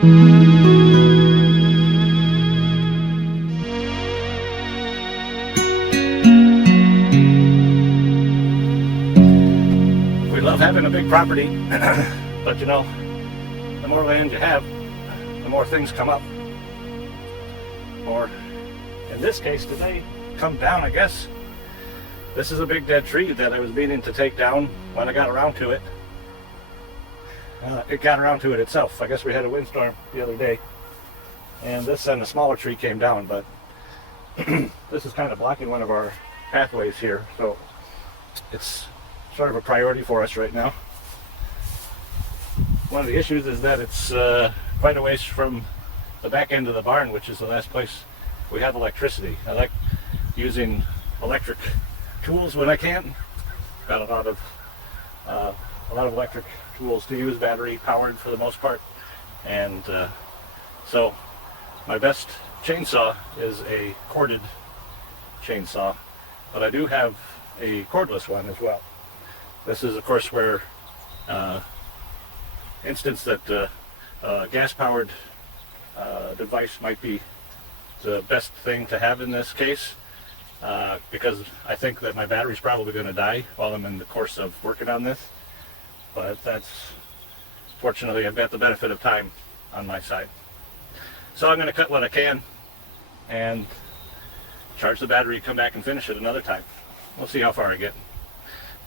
We love having a big property, but you know, the more land you have, the more things come up. Or in this case today, come down, I guess. This is a big dead tree that I was meaning to take down when I got around to it. It got around to it itself. I guess we had a windstorm the other day, and this and a smaller tree came down, but this is kind of blocking one of our pathways here, so it's sort of a priority for us right now. One of the issues is that it's quite a ways from the back end of the barn, which is the last place we have electricity. I like using electric tools when I can. Got a lot of electric tools to use, battery powered for the most part, and so my best chainsaw is a corded chainsaw, but I do have a cordless one as well. This is of course where instance that gas-powered device might be the best thing to have in this case, because I think that my battery's probably going to die while I'm in the course of working on this. But that's, fortunately, I've got the benefit of time on my side. So I'm going to cut what I can and charge the battery, come back and finish it another time. We'll see how far I get.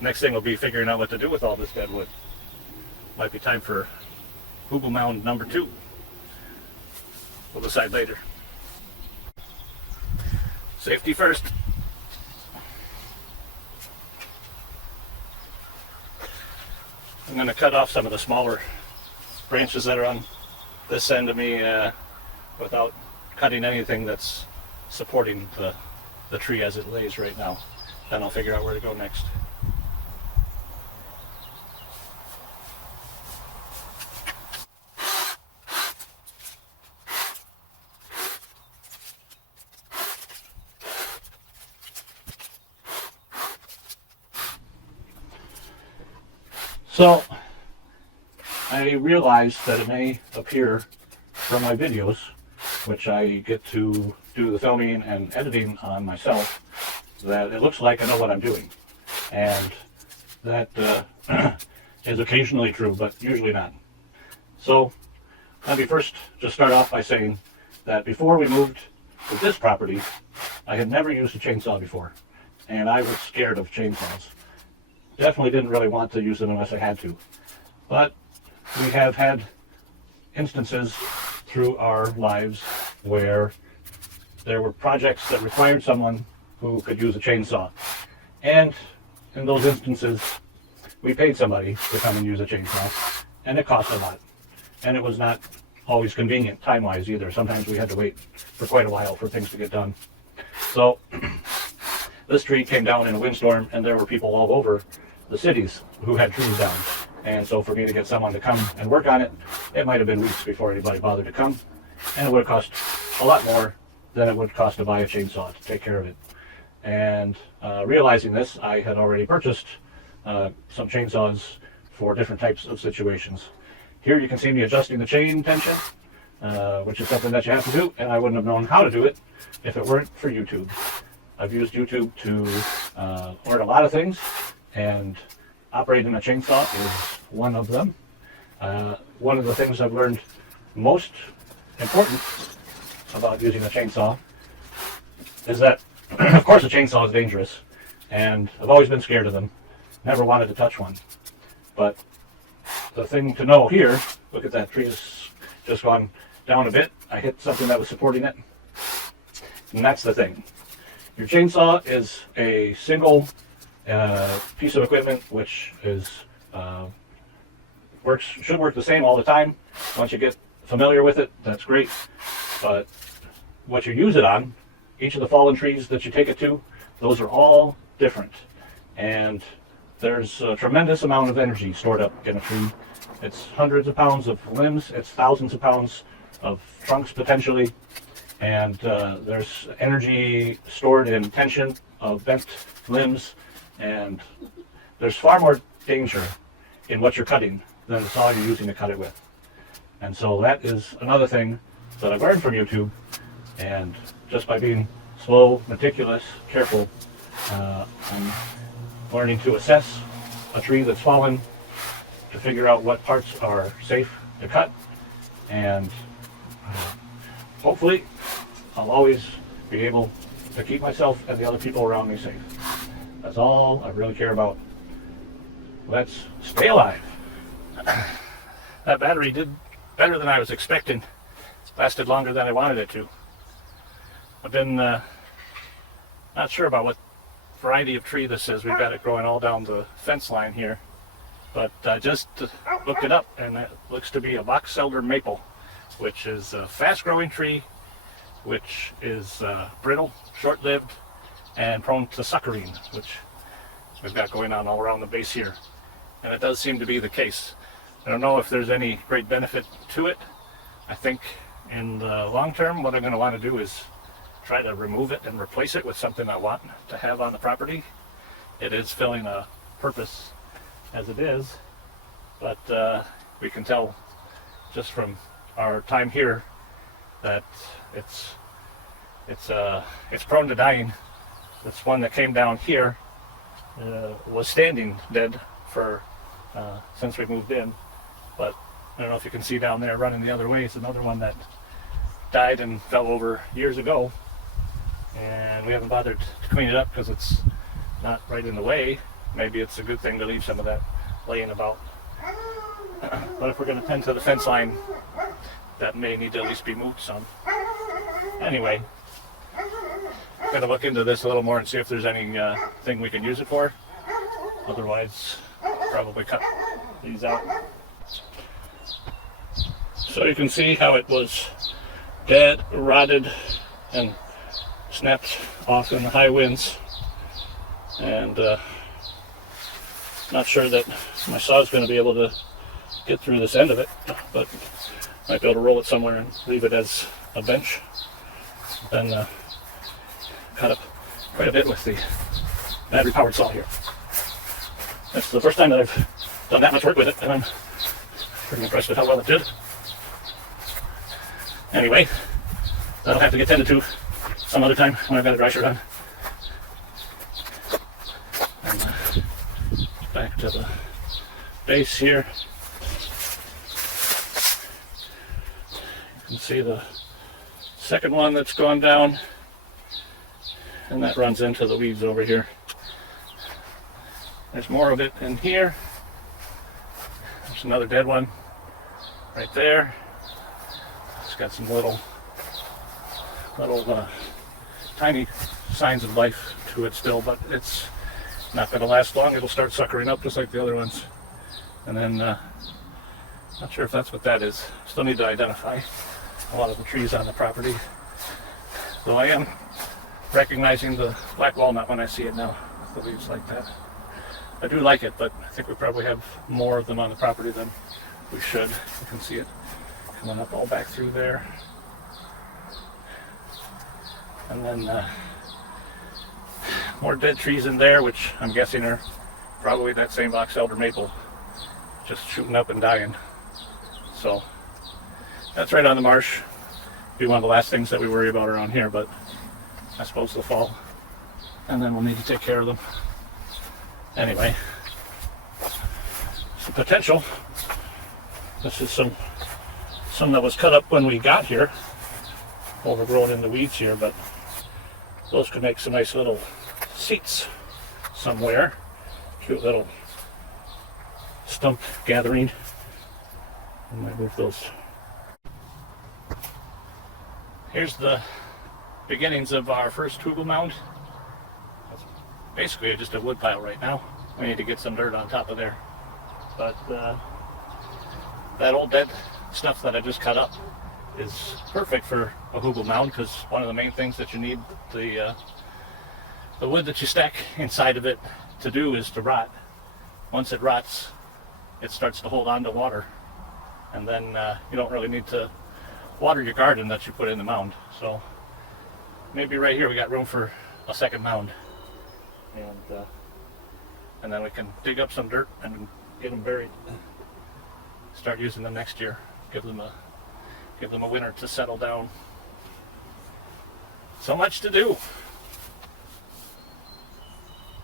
Next thing will be figuring out what to do with all this dead wood. Might be time for Hoogle Mound number 2. We'll decide later. Safety first. I'm going to cut off some of the smaller branches that are on this end of me without cutting anything that's supporting the tree as it lays right now. Then I'll figure out where to go next. So, I realized that it may appear from my videos, which I get to do the filming and editing on myself, that it looks like I know what I'm doing. And that is occasionally true, but usually not. So, let me first just start off by saying that before we moved to this property, I had never used a chainsaw before, and I was scared of chainsaws. Definitely didn't really want to use them unless I had to. But we have had instances through our lives where there were projects that required someone who could use a chainsaw. And in those instances, we paid somebody to come and use a chainsaw, and it cost a lot. And it was not always convenient time-wise either. Sometimes we had to wait for quite a while for things to get done. So this tree came down in a windstorm, and there were people all over the cities who had trees down. And so for me to get someone to come and work on it, it might have been weeks before anybody bothered to come. And it would have cost a lot more than it would cost to buy a chainsaw to take care of it. And realizing this, I had already purchased some chainsaws for different types of situations. Here you can see me adjusting the chain tension, which is something that you have to do, and I wouldn't have known how to do it if it weren't for YouTube. I've used YouTube to learn a lot of things, and operating a chainsaw is one of them. One of the things I've learned most important about using a chainsaw is that, of course, a chainsaw is dangerous, and I've always been scared of them. Never wanted to touch one. But the thing to know here, look at that, tree has just gone down a bit. I hit something that was supporting it. And that's the thing. Your chainsaw is a single piece of equipment which is should work the same all the time. Once you get familiar with it, that's great. But what you use it on, each of the fallen trees that you take it to, those are all different. And there's a tremendous amount of energy stored up in a tree. It's hundreds of pounds of limbs, it's thousands of pounds of trunks potentially, and there's energy stored in tension of bent limbs, and there's far more danger in what you're cutting than the saw you're using to cut it with. And so that is another thing that I've learned from YouTube. And just by being slow, meticulous, careful, I'm learning to assess a tree that's fallen, to figure out what parts are safe to cut, and hopefully I'll always be able to keep myself and the other people around me safe. That's all I really care about. Let's stay alive. That battery did better than I was expecting. It lasted longer than I wanted it to. I've been not sure about what variety of tree this is. We've got it growing all down the fence line here. But I just looked it up, and it looks to be a box elder maple, which is a fast-growing tree, which is brittle, short-lived, and prone to suckering, which we've got going on all around the base here. And it does seem to be the case. I don't know if there's any great benefit to it. I think in the long term, what I'm going to want to do is try to remove it and replace it with something I want to have on the property. It is filling a purpose as it is, but we can tell just from our time here that it's prone to dying. This one that came down here was standing dead for since we moved in, but I don't know if you can see down there running the other way. It's another one that died and fell over years ago, and we haven't bothered to clean it up because it's not right in the way. Maybe it's a good thing to leave some of that laying about. But if we're going to tend to the fence line, that may need to at least be moved some. Anyway, I'm going to look into this a little more and see if there's anything we can use it for. Otherwise, probably cut these out. So you can see how it was dead, rotted, and snapped off in the high winds. And not sure that my saw is going to be able to get through this end of it, but might be able to roll it somewhere and leave it as a bench. Then cut up quite a bit with the battery powered saw here. That's the first time that I've done that much work with it, and I'm pretty impressed with how well it did. Anyway, that'll have to get tended to some other time when I've got a dry shirt on. And, back to the base here. You can see the second one that's gone down, and that runs into the weeds over here. There's more of it in here. There's another dead one right there. It's got some little tiny signs of life to it still, but it's not going to last long. It'll start suckering up just like the other ones. And then, not sure if that's what that is. Still need to identify a lot of the trees on the property. Though I am recognizing the black walnut when I see it now, with the leaves like that. I do like it, but I think we probably have more of them on the property than we should. You can see it coming up all back through there. And then more dead trees in there, which I'm guessing are probably that same box elder maple, just shooting up and dying. So that's right on the marsh. Be one of the last things that we worry about around here, but I suppose they'll fall, and then we'll need to take care of them. Anyway, some potential. This is some that was cut up when we got here, overgrown in the weeds here, but those could make some nice little seats somewhere. Cute little stump gathering. I might move those. Here's the beginnings of our first hugel mound. It's basically just a wood pile right now. We need to get some dirt on top of there. But that old dead stuff that I just cut up is perfect for a hugel mound, because one of the main things that you need the wood that you stack inside of it to do is to rot. Once it rots, it starts to hold on to water, and then you don't really need to water your garden that you put in the mound. So maybe right here we got room for a second mound, and then we can dig up some dirt and get them buried. Start using them next year. give them a winter to settle down. So much to do.